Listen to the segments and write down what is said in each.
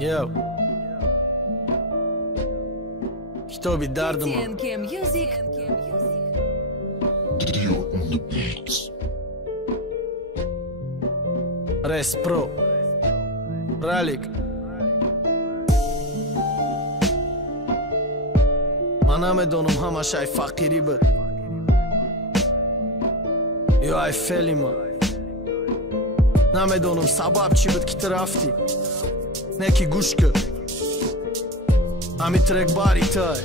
Yo Kitobi dardımı TNK Music. Dio on the beats. Res Pro Ralik Mana medonum hamash ay faqiri bud Yo ay felima Namedonum sabab chi bud ki trafti Neki gush kë Ami trek bari taj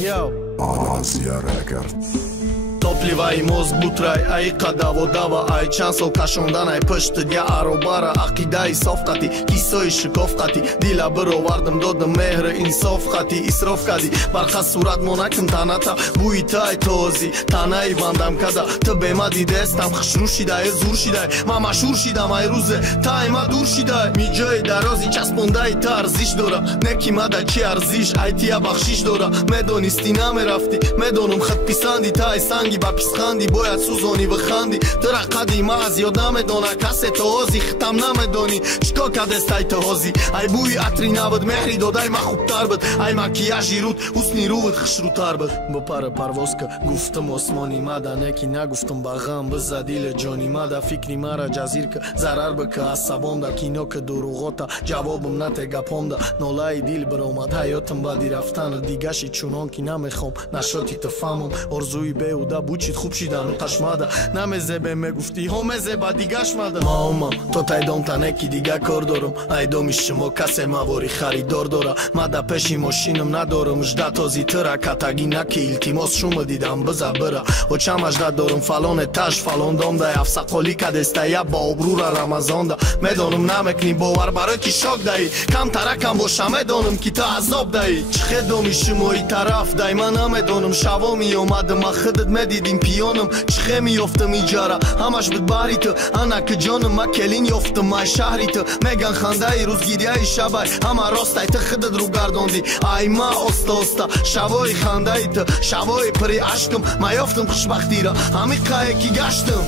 Yo Asia Record. Топлива и мозг бутрай, ай қадаво дава, ай чанд сол кашондан, ай пышты дя аробара, ақидаи софқати, кисои шикофқати, дила бировардым додым меҳри инсофқати, исрофкади, барқа сурат монаким таната, буи тай този, танаи бандам када, ты бема дидестам, хушру шидай, зур шидай, ма машҳур шидам, ай рӯзе, тай ма дур шидай, ми ҷои дарози часпондаи та арзиш дора, неки мада чи арзиш, ай тия бахшиш дора, медонисти намерафти, медонум хатписанди, тай санги ба писханди, бояд сӯзонӣ ваханди, тӯра қадима аз ёд намедона, касе то ҳози хитам намедонӣ, чико кадестай то ҳози, ай бӯи атри набуд, меҳри додай ма хубтар буд, ай макияжи руд, ҳусни рӯд хушрӯтар буд. Бо пара парвозка гуфтам осмони мада, неки нагуфтам ба ғам биза дили ҷони мада, фикри мара ҷазирка зарар бика асабомда, кинока дуруғота ҷавобам натегапомда, нолаи дил биромад, ҳаётам баъди рафтана, дигаши чунон ки намехом, нашоти тафамам, орзуи беҳуда бучид хуб шидану ташмада, намезебе мегуфти ҳо мезеба дигашмада, маомам то тайдомта неки дига кор дорам, айдоми шумо касе мавори харидор дора, мада пеши мошинам надорам, жда този тыра катаги наки илтимос шума дидам биза бира, очама жда дорам фалон этаж фалон домда, афсақоли кадестая ба обрура рамазонда, медонам намекни бовар барои ки шок даи, камтаракам боша медонам ки та азоб даи, чӣ хедоми шумои тараф дай, ман намедонам шаво меомадам, ма худат медидим пиёнам, чӣ хе меёфтам иҷара, ҳамаш буд баҳри ту, анаки ҷонам ма келин ёфтам ай шаҳри ту, меган хандаи рӯзгирияи шабай, ҳама ростай ту худат рӯ гардондӣ, ай ма оста оста шавои хандаи ту, шавои пири ашкам, ма ёфтам хушбахтиро, ҳамин қае ки гаштам.